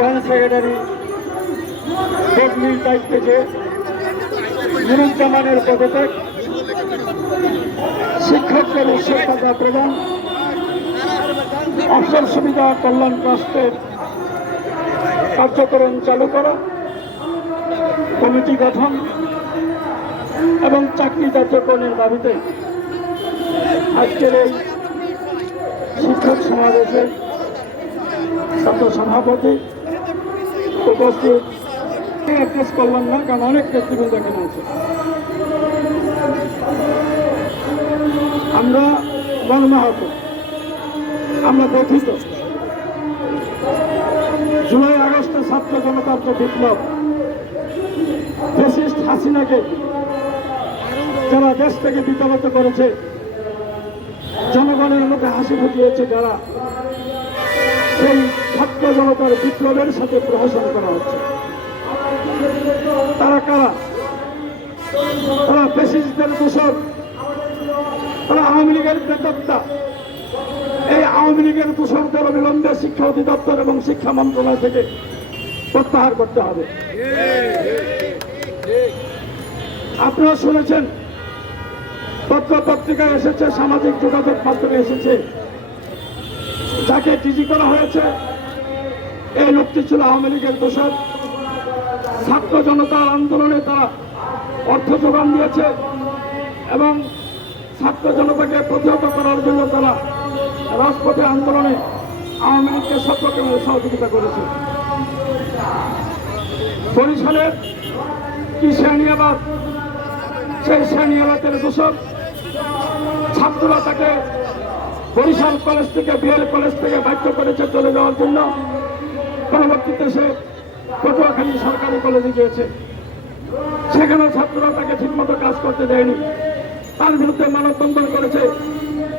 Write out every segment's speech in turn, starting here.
Joint secretary বদলির দায়িত্বে যে নুরুজ্জামানের পদত্যাগ, শিক্ষকদের উৎসব টাকা প্রদান, অফিসার সুবিধা কল্যাণ ট্রাস্টের কার্যক্রম চালু করা, কমিটি গঠন এবং চাকরি জাতীয়করণের দাবিতে আজকের এই শিক্ষক সমাবেশে ছাত্র সভাপতি উপস্থিত অ্যাড্রেস করলাম না, কারণ অনেক নেতৃবৃন্দ এখানে আছে। আমরা মর্মাহত, আমরা গঠিত। জুলাই আগস্টে ছাত্র জনতার যে বিপ্লব, ফ্যাসিস্ট হাসিনাকে যারা দেশ থেকে বিতাড়িত করেছে, জনগণের মধ্যে হাসি ফুটিয়েছে যারা, সেই ছাত্র জনতার বিপ্লবের সাথে প্রহসন করা হচ্ছে। তারা কারা? তারা ফ্যাসিস্টদের দোষর, তারা আওয়ামী লীগের প্রেতাত্মা। এই আওয়ামী লীগের দোষরদের অবিলম্বে শিক্ষা অধিদপ্তর এবং শিক্ষা মন্ত্রণালয় থেকে প্রত্যাহার করতে হবে। আপনারা শুনেছেন, পত্র পত্রিকায় এসেছে, সামাজিক যোগাযোগ মাধ্যমে এসেছে, যাকে ডিজি করা হয়েছে এই লোকটি ছিল আওয়ামী লীগের দোষর। ছাত্র জনতার আন্দোলনে তারা অর্থ যোগান দিয়েছে এবং ছাত্র জনতাকে প্রতিহত করার জন্য তারা রাজপথে আন্দোলনে আওয়ামী লীগকে সক্রিয় সহযোগিতা করেছে। বরিশালের কি শ্রেণীবাদ, সেই শ্রেণীবাদের দোষর। ছাত্ররা তাকে বরিশাল কলেজ থেকে, বিএল কলেজ থেকে বাধ্য করেছে চলে যাওয়ার জন্য। পরবর্তীতে সে পটুয়াখালী সরকারি কলেজে গিয়েছে, সেখানে ছাত্ররা তাকে ঠিকমতো কাজ করতে দেয়নি, তার বিরুদ্ধে মানববন্ধন করেছে।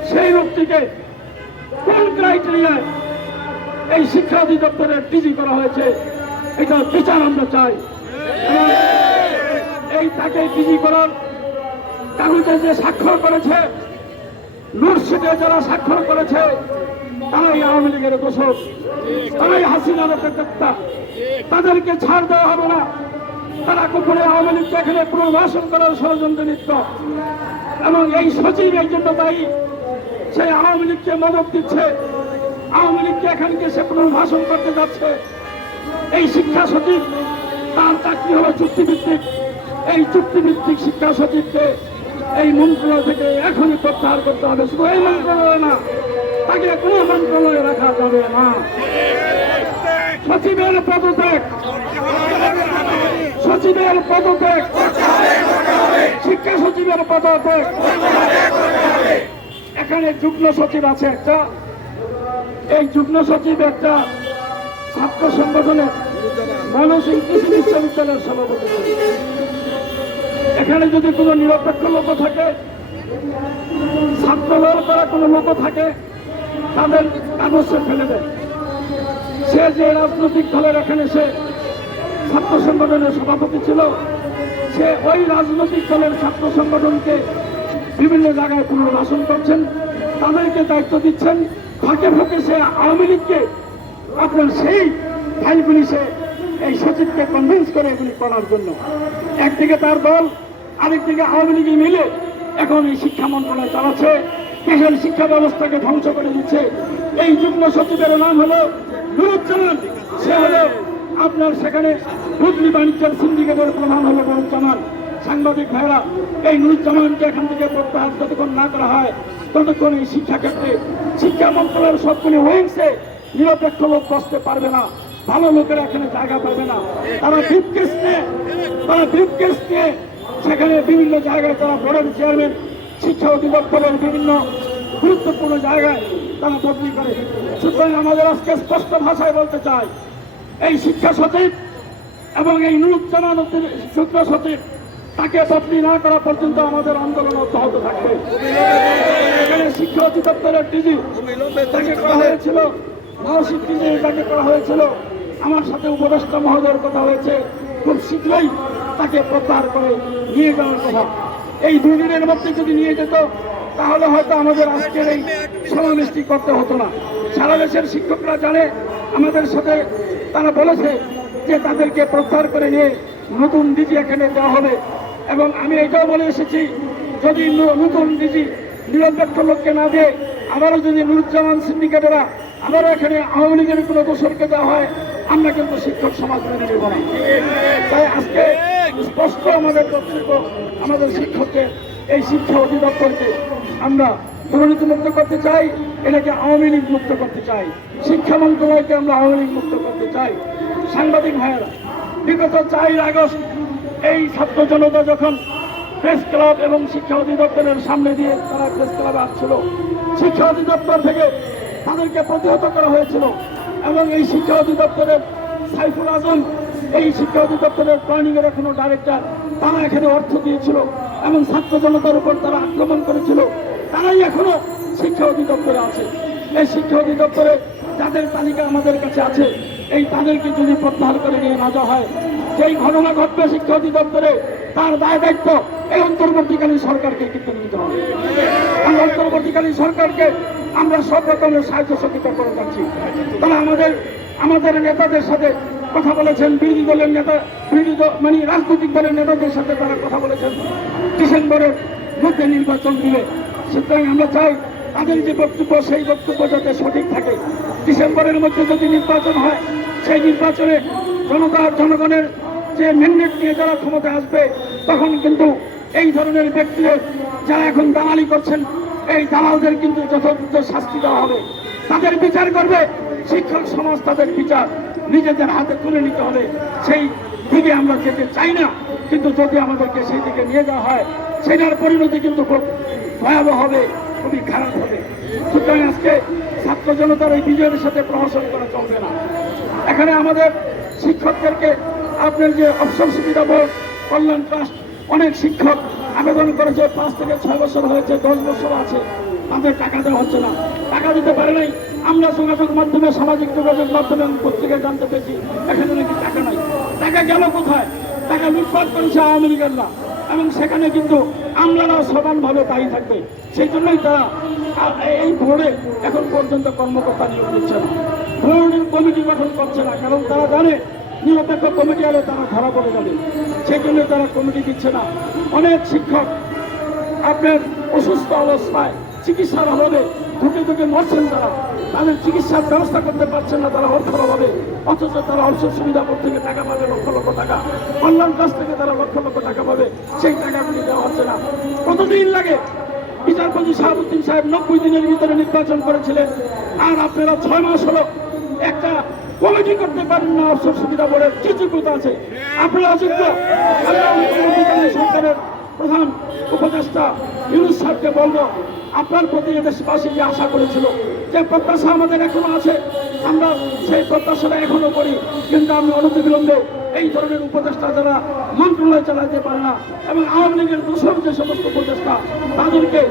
সেই লোকটিকে কোন ক্রাইটেরিয়ায় এই শিক্ষা অধিদপ্তরের ডিজি করা হয়েছে, এটা বিচার আমরা চাই। এবং এই তাকে ডিজি করার কাগজে যে স্বাক্ষর করেছে, নোটশিটে যারা স্বাক্ষর করেছে, তারাই আওয়ামী লীগের দোষর, তারাই হাসিনার প্রেতাত্মা। তাদেরকে ছাড় দেওয়া হবে না। তারা গোপনে আওয়ামী লীগকে এখানে পুনর্বাসন করার ষড়যন্ত্র লিপ্ত এবং এই সচিব এই জন্য দায়ী। সেই আওয়ামী লীগকে মদত দিচ্ছে, আওয়ামী লীগকে এখানকে সে পুনর্বাসন করতে যাচ্ছে। এই শিক্ষা সচিব, তার চাকরি হলো চুক্তিভিত্তিক। এই চুক্তিভিত্তিক শিক্ষা সচিবকে এই মন্ত্রণালয় থেকে এখনই প্রত্যাহার করতে হবে। শুধু এই মন্ত্রণালয় না, তাকে কোনো মন্ত্রণালয়ে রাখা যাবে না। সচিবের পদত্যাগ, সচিবের পদত্যাগ, শিক্ষা সচিবের পদত্যাগ। এখানে যুগ্ম সচিব আছে একটা, এই যুগ্ম সচিব একটা ছাত্র সংগঠনের ময়মনসিংহ কৃষি বিশ্ববিদ্যালয়ের সভাপতি। এখানে যদি কোনো নিরপেক্ষ লোক থাকে, ছাত্র দল করা কোনো লোক থাকে, তাদের কাগজ ফেলে দেয়। সে যে রাজনৈতিক দলের এখানে সে ছাত্র সংগঠনের সভাপতি ছিল, সে ওই রাজনৈতিক দলের ছাত্র সংগঠনকে বিভিন্ন জায়গায় পুনর্বাসন করছেন, তাদেরকে দায়িত্ব দিচ্ছেন। ফাঁকে ফাঁকে সে আওয়ামী লীগকে আপনার সেই ফাইলগুলি সে এই সচিবকে কনভিন্স করে এগুলি করার জন্য। একদিকে তার দল, আরেকদিকে আওয়ামী লীগে মিলে এখন এই শিক্ষা মন্ত্রণালয় চালাচ্ছে, দেশের শিক্ষা ব্যবস্থাকে ধ্বংস করে দিচ্ছে। এই যুগ্ম সচিবের নাম হলো নুরুজ্জামান। সে হলো আপনার সেখানে রুটলি বাণিজ্যের সিন্ডিকেটের প্রধান হলো নুরুজ্জামান। সাংবাদিক ভাইরা, এই নুরুজ্জামানকে এখান থেকে প্রত্যাহার যতক্ষণ না করা হয়, ততক্ষণ এই শিক্ষাক্ষেত্রে শিক্ষা মন্ত্রণালয়ের সবগুলি উইংসে নিরপেক্ষ লোক বসতে পারবে না, ভালো লোকেরা এখানে জায়গা পাবে না। তারা ব্রিফকেস নিয়ে সেখানে বিভিন্ন জায়গায় তারা বোর্ডের চেয়ারম্যান, শিক্ষা অধিদপ্তরের বিভিন্ন গুরুত্বপূর্ণ জায়গায় তারা বদলি করে। সুতরাং আমাদের আজকে স্পষ্ট ভাষায় বলতে চাই, এই শিক্ষা সচিব এবং এই নুরুজ্জামান যুগ্ম সচিব, তাকে বদলি না করা পর্যন্ত আমাদের আন্দোলন অব্যাহত থাকবে। এখানে শিক্ষা অধিদপ্তরের ডিজি তাকে করা হয়েছিল, মানসিক ডিজি তাকে করা হয়েছিল। আমার সাথে উপদেষ্টা মহোদয়ের কথা হয়েছে, খুব শীঘ্রই তাকে প্রত্যাহার করে নিয়ে যাওয়ার কথা। এই 2 দিনের মধ্যে যদি নিয়ে যেত, তাহলে হয়তো আমাদের আজকের এই সমাবেশটি করতে হতো না। সারা দেশের শিক্ষকরা জানে আমাদের সাথে তারা বলেছে যে তাদেরকে প্রত্যাহার করে নিয়ে নতুন ডিজি এখানে দেওয়া হবে। এবং আমি এটাও বলে এসেছি, যদি নতুন ডিজি নিরপেক্ষ লোককে না দিয়ে আবারও যদি নুরুজ্জামান সিন্ডিকেটেরা আবারও এখানে আওয়ামী লীগের কোনো দোষরকে দেওয়া হয়, আমরা কিন্তু শিক্ষক সমাজ মেনে নেব না। তাই আজকে স্পষ্ট আমাদের বক্তব্য, আমাদের শিক্ষককে, এই শিক্ষা অধিদপ্তরকে আমরা দুর্নীতি মুক্ত করতে চাই, এটাকে আওয়ামী লীগ মুক্ত করতে চাই, শিক্ষা মন্ত্রণালয়কে আমরা আওয়ামী লীগ মুক্ত করতে চাই। সাংবাদিক ভাইয়েরা, বিগত 4 আগস্ট এই ছাত্র জনতা যখন প্রেস ক্লাব এবং শিক্ষা অধিদপ্তরের সামনে দিয়ে তারা প্রেস ক্লাবে আসছিল, শিক্ষা অধিদপ্তর থেকে তাদেরকে প্রতিহত করা হয়েছিল। এবং এই শিক্ষা অধিদপ্তরের সাইফুল আজম, এই শিক্ষা অধিদপ্তরের প্ল্যানিং এর এখনো ডাইরেক্টর, তারা এখানে অর্থ দিয়েছিল এবং ছাত্র জনতার উপর তারা আক্রমণ করেছিল। তারাই এখনো শিক্ষা অধিদপ্তরে আছে। এই শিক্ষা অধিদপ্তরে যাদের তালিকা আমাদের কাছে আছে, এই তাদেরকে যদি প্রত্যাহার করে নিয়ে না যাওয়া হয়, যেই ঘটনা ঘটবে শিক্ষা অধিদপ্তরে, তার দায় দায়িত্ব এই অন্তর্বর্তীকালীন সরকারকে কিন্তু নিতে হবে। এবং অন্তর্বর্তীকালীন সরকারকে আমরা সব রকমের সাহায্য সহযোগিতা করে যাচ্ছি। তারা আমাদের নেতাদের সাথে কথা বলেছেন, বিরোধী দলের নেতা, মানে রাজনৈতিক দলের নেতাদের সাথে তারা কথা বলেছেন ডিসেম্বরের মধ্যে নির্বাচন দিবে। সুতরাং আমরা চাই তাদের যে বক্তব্য, সেই বক্তব্য যাতে সঠিক থাকে। ডিসেম্বরের মধ্যে যদি নির্বাচন হয়, সেই নির্বাচনে জনগণের যে ম্যান্ডেট নিয়ে যারা ক্ষমতায় আসবে, তখন কিন্তু এই ধরনের ব্যক্তিদের যারা এখন দালালি করছেন, এই দালালদের কিন্তু যথাযথ শাস্তি দেওয়া হবে। তাদের বিচার করবে শিক্ষক সমাজ, তাদের বিচার নিজেদের হাতে তুলে নিতে হবে। সেই দিকে আমরা যেতে চাই না, কিন্তু যদি আমাদেরকে সেই দিকে নিয়ে যাওয়া হয়, সেটার পরিণতি কিন্তু খুব ভয়াবহ হবে, খুবই খারাপ হবে। সুতরাং আজকে ছাত্র জনতার এই বিজয়ের সাথে প্রহসন করা চলবে না। এখানে আমাদের শিক্ষকদেরকে আপনার যে অবসর সুবিধা বোর্ড কল্যাণ ট্রাস্ট, অনেক শিক্ষক আবেদন করেছে, 5 থেকে 6 বছর হয়েছে, 10 বছর আছে, তাদের টাকা দেওয়া হচ্ছে না, টাকা দিতে পারে নাই। আমরা যোগাযোগ মাধ্যমে, সামাজিক যোগাযোগ মাধ্যমে পত্রিকায় জানতে পেরেছি এখানে নাকি টাকা নাই। টাকা গেল কোথায়? টাকা লুটপাট করেছে আওয়ামী লীগের না, এবং সেখানে কিন্তু আমলারাও সমানভাবে দায়ী থাকবে। সেই জন্যই তারা এই বোর্ডে এখন পর্যন্ত কর্মকর্তা নিয়োগ দিচ্ছে না, বোর্ডের কমিটি গঠন করছে না, কারণ তারা জানে নিরপেক্ষ কমিটি আলে তারা ধরা পড়ে যাবে। সেই জন্য তারা কমিটি দিচ্ছে না। অনেক শিক্ষক আপনার অসুস্থ অবস্থায় চিকিৎসার অভাবে ধুকে ধুকে মরছেন, তাদের চিকিৎসার ব্যবস্থা করতে পারছেন না তারা অর্থের অভাবে, অথচ তারা অবসর সুবিধা বোর্ড থেকে টাকা পাবে লক্ষ লক্ষ টাকা, কল্যাণ ট্রাস্ট থেকে তারা লক্ষ লক্ষ টাকা পাবে, সেই টাকাগুলি দেওয়া হচ্ছে না। কতদিন লাগে? বিচারপতি শাহাবুদ্দিন সাহেব 90 দিনের ভিতরে নির্বাচন করেছিলেন, আর আপনারা 6 মাস হলো একটা কমিটি করতে পারেন না। অবসর সুবিধা বোর্ডের কি যোগ্যতা আছে? আপনারা অযোগ্য। সরকারের প্রধান উপদেষ্টা ইউনূস সাহেবকে বলবো, আপনার প্রতি দেশবাসী যে আশা করেছিল, যে প্রত্যাশা আমাদের এখনো আছে, আমরা সেই প্রত্যাশাটা এখনো করি, কিন্তু আমি অনতিবিলম্বে এই ধরনের উপদেষ্টা যারা মন্ত্রণালয় চালাতে পারে না এবং আওয়ামী লীগের দোষর যে সমস্ত উপদেষ্টা, তাদেরকে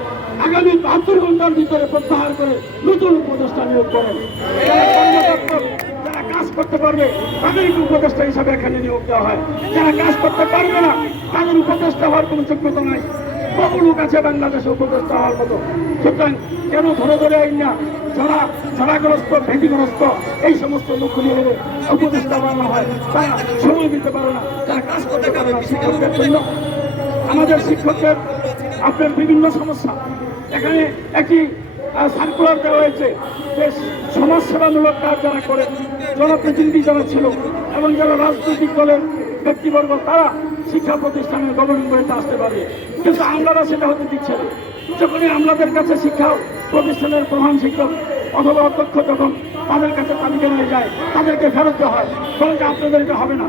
আগামী 72 ঘন্টার ভিতরে প্রত্যাহার করে নতুন উপদেষ্টা নিয়োগ করেন। যারা কাজ করতে পারবে তাদেরকে উপদেষ্টা হিসাবে এখানে নিয়োগ দেওয়া হয়। যারা কাজ করতে পারবে না, তাদের উপদেষ্টা হওয়ার কোনো যোগ্যতা নাই। বহু লোক আছে বাংলাদেশে উপদেষ্টা হওয়ার মতো। সুতরাং কেন ধরে ধরে আইন না ঝড়াগ্রস্ত, ভেটিগ্রস্ত এই সমস্ত লোকগুলি হলে উপদেষ্টা বানানো হয়, তারা সময় দিতে পারে না, তারা কাজ করতে পারে না। শিক্ষকদের জন্য, আমাদের শিক্ষকদের আপনার বিভিন্ন সমস্যা, এখানে একই সার্কুলার দেওয়া হয়েছে যে সমাজসেবামূলক কাজ যারা করে, জনপ্রতিনিধি যারা ছিল এবং যারা রাজনৈতিক দলের ব্যক্তিবর্গ, তারা শিক্ষা প্রতিষ্ঠানের গভর্নিং বডিতে আসতে পারবে, কিন্তু আমলারা সেটা হতে দিচ্ছে না। যখনই আমলাদের কাছে শিক্ষা প্রতিষ্ঠানের প্রধান শিক্ষক অথবা অধ্যক্ষ যখন তাদের কাছে তালিকা নিয়ে যায়, তাদেরকে ফেরত দেওয়া হয়, বলে যে আপনাদেরকে হবে না,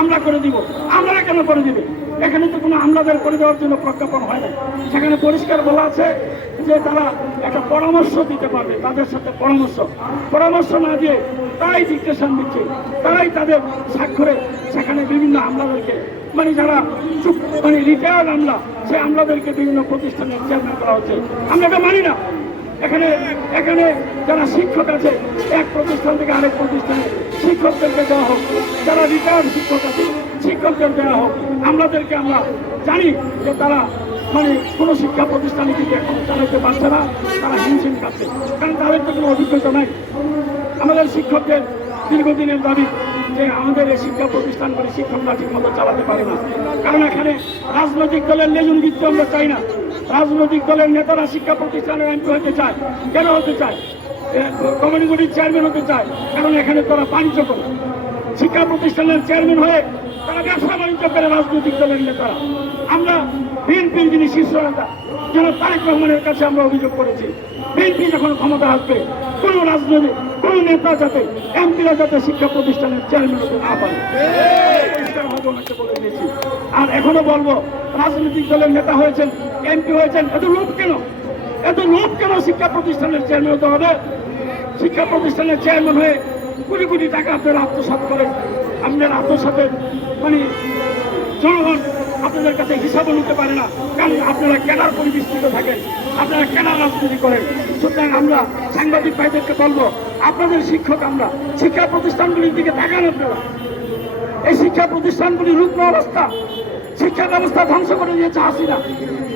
আমরা করে দিব। আমলারা কেন করে দিবে? এখানে তো কোনো আমলাদের করে দেওয়ার জন্য প্রজ্ঞাপন হয় না। সেখানে পরিষ্কার বলা আছে যে তারা একটা পরামর্শ দিতে পারবে, তাদের সাথে পরামর্শ না দিয়ে তারাই ডিকটেশন দিচ্ছে, তারাই তাদের স্বাক্ষরে সেখানে বিভিন্ন আমলাদেরকে, মানে যারা মানে রিটায়ার্ড আমলা, সেই আমলাদেরকে বিভিন্ন প্রতিষ্ঠানের চেয়ারম্যান করা হচ্ছে। আমরা এটা মানি না। এখানে যারা শিক্ষক আছে, এক প্রতিষ্ঠান থেকে আরেক প্রতিষ্ঠানে শিক্ষকদেরকে দেওয়া হোক, যারা রিটায়ার্ড শিক্ষক আছে শিক্ষকদের দেওয়া হোক। আমলাদেরকে আমরা জানি যে তারা মানে কোনো শিক্ষা প্রতিষ্ঠানে কিন্তু এখন চালাইতে পারছে না, তারা হিমশিম খাচ্ছে, কারণ তাদের তো কোনো অভিজ্ঞতা নাই। আমাদের শিক্ষকদের দীর্ঘদিনের দাবি যে আমাদের এই শিক্ষা প্রতিষ্ঠানগুলি শিক্ষকরা ঠিক মতো চালাতে পারে না, কারণ এখানে রাজনৈতিক দলের লেজন বৃত্তি আমরা চাই না। রাজনৈতিক দলের নেতারা শিক্ষা প্রতিষ্ঠানের এমপি হতে চায়। কেন হতে চায়? কমিউনিটির চেয়ারম্যান হতে চায়, কারণ এখানে তারা বাণিজ্য করে। শিক্ষা প্রতিষ্ঠানের চেয়ারম্যান হয়ে তারা ব্যবসা বাণিজ্য করে রাজনৈতিক দলের নেতারা। আমরা বিএনপির যিনি শীর্ষ নেতা জনাব তারেক রহমানের কাছে আমরা অভিযোগ করেছি, বিএনপি যখন ক্ষমতা আসবে কোন রাজনৈতিক কোন নেতা যাতে এমপিরা যাতে শিক্ষা প্রতিষ্ঠানের চেয়ারম্যান হতে না পারে, পরিষ্কারভাবে ওনাকে বলে দিয়েছি। আর এখনো বলবো, রাজনৈতিক দলের নেতা হয়েছেন, এমপি হয়েছেন, এত লোভ কেন? এত লোভ কেন শিক্ষা প্রতিষ্ঠানের চেয়ারম্যান হতে হবে? শিক্ষা প্রতিষ্ঠানের চেয়ারম্যান হয়ে কোটি কোটি টাকা আপনারা আত্মসাৎ করেন। আপনার আত্মসাতের মানে জনগণ আপনাদের কাছে হিসাবও নিতে পারে না, কারণ আপনারা কেনার পরিবেষ্টিত থাকেন, আপনারা কেনার রাজনীতি করেন। সুতরাং আমরা সাংবাদিক ভাইদেরকে বলবো, আপনাদের শিক্ষক আমরা, শিক্ষা প্রতিষ্ঠানগুলির দিকে তাকান আপনারা। এই শিক্ষা প্রতিষ্ঠানগুলির রুগ্ন অবস্থা, শিক্ষা ব্যবস্থা ধ্বংস করে দিয়েছে হাসিনা।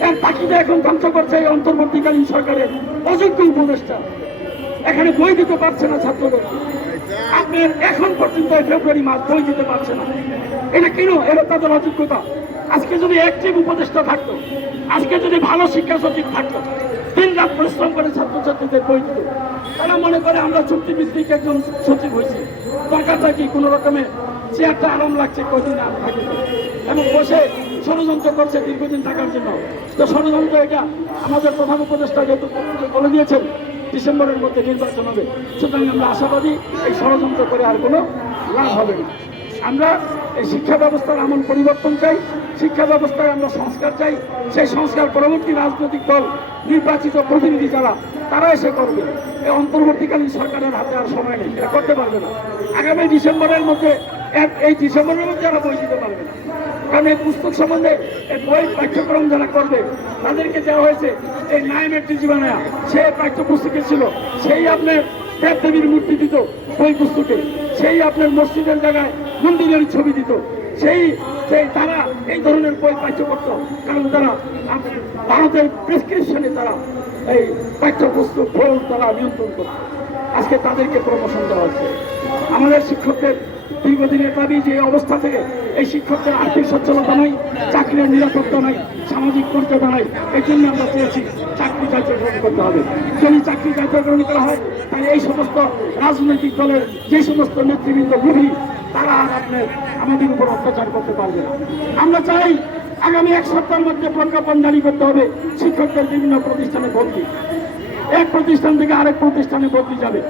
এর তাকিদে এখন ধ্বংস করছে এই অন্তর্বর্তীকালীন সরকারের অযোগ্য উপদেষ্টা। এখানে বই দিতে পারছে না ছাত্রদের। আপনি এখন পর্যন্ত ফেব্রুয়ারি মাস বই দিতে পারছে না, এটা কেন? এটা তাদের অযোগ্যতা। আজকে যদি অ্যাক্টিভ উপদেষ্টা থাকতো, আজকে যদি ভালো শিক্ষা সচিব থাকতো, দিন রাত পরিশ্রম করে ছাত্রছাত্রীদের বই দিত, তারা মনে করে আমরা চুক্তিভিত্তিক একজন সচিব হয়েছি, দরকার থাকি কোনো রকমে চেয়ারটা আরাম লাগছে কদিন আর থাকে, এবং বসে ষড়যন্ত্র করছে দীর্ঘদিন থাকার জন্য। তো ষড়যন্ত্র এটা আমাদের প্রধান উপদেষ্টা যেহেতু বলে দিয়েছেন ডিসেম্বরের মধ্যে নির্বাচন হবে, সুতরাং আমরা আশাবাদী এই ষড়যন্ত্র করে আর কোনো লাভ হবে না। আমরা এই শিক্ষা ব্যবস্থার এমন পরিবর্তন চাই, শিক্ষা ব্যবস্থায় আমরা সংস্কার চাই। সেই সংস্কার পরবর্তী রাজনৈতিক দল, নির্বাচিত প্রতিনিধি যারা, তারা এসে করবে। এই অন্তর্বর্তীকালীন সরকারের হাতে আর সময় নেই, এটা করতে পারবে না। আগামী ডিসেম্বরের মধ্যে যারা বই দিতে পারবে না, কারণ এই পুস্তক সম্বন্ধে এই বই পাঠ্যক্রম যারা করবে তাদেরকে দেওয়া হয়েছে এই নাইমের জীবনে সে পাঠ্যপুস্তকে ছিল, সেই আপনার দেব দেবীর মূর্তি দিত বই পুস্তকে, সেই আপনার মসজিদের জায়গায় মন্দিরের ছবি দিত, সেই তারা এই ধরনের বই পাঠ্য করতো, কারণ তারা ভারতের প্রেসক্রিপশনে তারা এই পাঠ্যপুস্তক বই তারা নিয়ন্ত্রণ করত। আজকে তাদেরকে প্রমোশন দেওয়া হচ্ছে। আমাদের শিক্ষকদের দীর্ঘদিনের দাবি যে অবস্থা থেকে এই শিক্ষকদের আর্থিক সচ্ছলতা নাই, চাকরির নিরাপত্তা নাই, সামাজিক মর্যাদা নাই, এই জন্য আমরা চেয়েছি চাকরি কার্যক্রম করতে হবে। যদি চাকরি কার্যক্রম করা হয় তাহলে এই সমস্ত রাজনৈতিক দলের যে সমস্ত নেতৃবৃন্দ লোভী, তারা আর আমাদের উপর অত্যাচার করতে পারবে না। আমরা চাই আগামী এক সপ্তাহের মধ্যে প্রজ্ঞাপন জারি করতে হবে শিক্ষকদের বিভিন্ন প্রতিষ্ঠানে ভর্তি। এক প্রতিষ্ঠান থেকে আরেক প্রতিষ্ঠানে বদলি যাবে।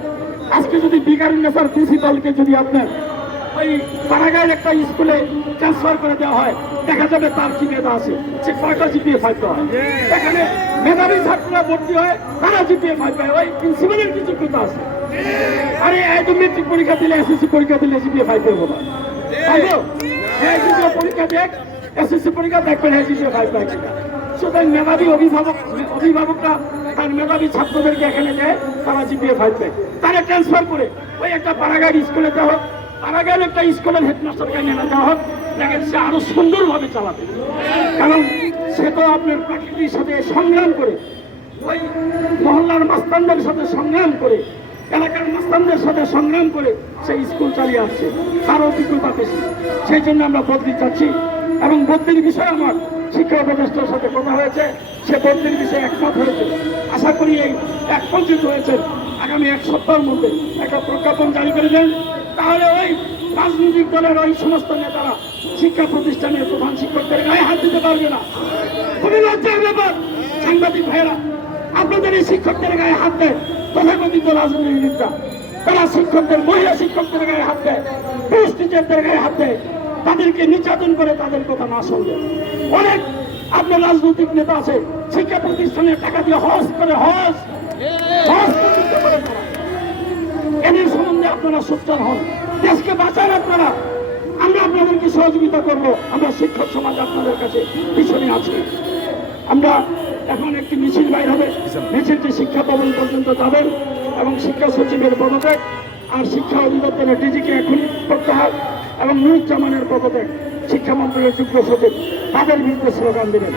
আজকে যদি বিকারুন্নেসার প্রিন্সিপালকে যদি আপনার ওই পাড়াগাঁয়ের একটা স্কুলে ট্রান্সফার করে দেওয়া হয়, দেখা যাবে তার কি মেধা আছে, সে কয়টা জিপিএ 5 পায়। এখানে মেধাবী ছাত্ররা ভর্তি হয়, তারা জিপিএ 5 পায়, ওই প্রিন্সিপালের কি যোগ্যতা আছে? আরে এই মেট্রিক পরীক্ষা দিলে, এসএসসি পরীক্ষা দিলে জিপিএ 5 পেয়ে বোধ হয়, হ্যাঁ জিপিএ পরীক্ষা দেখ, এসএসসি পরীক্ষা দেখবেন, হ্যাঁ জিপিএ 5 পায় কিনা। সুতরাং মেধাবী অভিভাবকরা তার মেধাবী ছাত্রদেরকে এখানে দেয়, তারা জিপিএ 5 পায়, তারা ট্রান্সফার করে ওই একটা পাড়াগাঁয়ের স্কুলে দেওয়া হোক, পাড়াগাঁয়ের একটা স্কুলের হেডমাস্টারকে নিয়ে দেওয়া হোক, দেখেন সে আরো সুন্দরভাবে চালাবে। কারণ সে তো আপনার প্রকৃতির সাথে সংগ্রাম করে, ওই মহল্লার মাস্তানদের সাথে সংগ্রাম করে, এলাকার মাস্তানদের সাথে সংগ্রাম করে সেই স্কুল চালিয়ে আসছে, তার অভিজ্ঞতা বেশি। সেই জন্য আমরা বদলি চাচ্ছি, এবং বদলির বিষয়ে আমার শিক্ষা উপদেষ্টার সাথে কথা হয়েছে, সে বদলির বিষয়ে একমত হয়েছে। আশা করি এই একমত হয়েছেন, আগামী এক সপ্তাহের মধ্যে একটা প্রজ্ঞাপন জারি করে দেন, তাহলে ওই রাজনৈতিক দলের ওই সমস্ত নেতারা শিক্ষা প্রতিষ্ঠানের প্রধান শিক্ষকদের গায়ে হাত দিতে পারবে না। খুবই লজ্জার ব্যাপার সাংবাদিক ভাইয়েরা, আপনাদের এই শিক্ষকদের গায়ে হাত দেয় তথাকথিত রাজনীতিবিদরা, তারা শিক্ষকদের, মহিলা শিক্ষকদের গায়ে হাত দেয়, পুরুষ টিচারদের গায়ে হাত দেয়, তাদেরকে নির্যাতন করে, তাদের কথা না শুনবে। অনেক আপনার রাজনৈতিক নেতা আছে শিক্ষা প্রতিষ্ঠানের টাকা দিয়ে হজ করে, হজ করে তারা। এদের সম্বন্ধে আপনারা সোচ্চার হন, দেশকে বাঁচান আপনারা। আমরা আপনাদেরকে সহযোগিতা করব, আমরা শিক্ষক সমাজ আপনাদের কাছে পিছনে আছি। আমরা এখন একটি মিছিল বাইর হবে, মিছিলটি শিক্ষা ভবন পর্যন্ত যাবেন, এবং শিক্ষা সচিবের পদত্যাগ আর শিক্ষা অধিদপ্তরের ডিজিকে এখনই প্রত্যাহার, এবং নুরুজ্জামানের পদত্যাগ শিক্ষা মন্ত্রকের যুগ্ম সচিব, তাদের বিরুদ্ধে স্লোগান দেবেন।